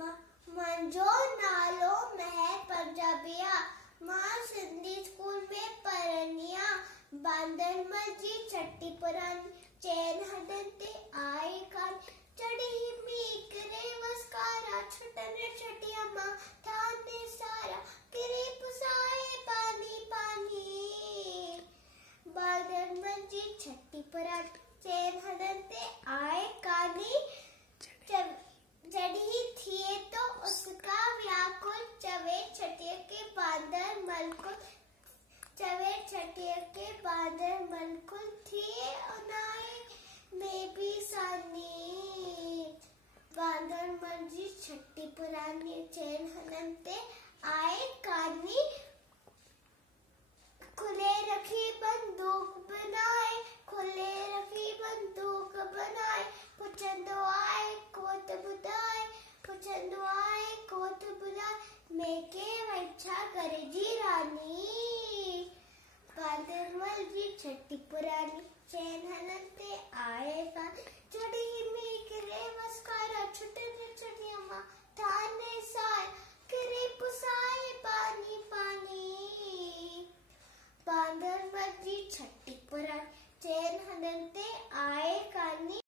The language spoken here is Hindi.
मंजो नालो महर पंजाबिया मां सिंधी स्कूल में पढ़निया बांदर जी छठी पुरानी चैन हदते आए कान चढ़ी मी करे वस्कारा छटने छटिया मां थाने सारा करे पुसाए पानी पानी बांदर जी छठी पुरानी चैन हदते आए कानी जड़ी थी तो उसका व्याकुल चवे छटिया के बांदर मलकुल चवे छटिया के बांदर मलकुल थी उनाए में भी सानी बांदर मंजी छठी पुरानी चैन हनते आए कानी खुले रखी बंदूक बनाए खुले रखी बंदूक बनाए पुछंदो आए कोत बुधाए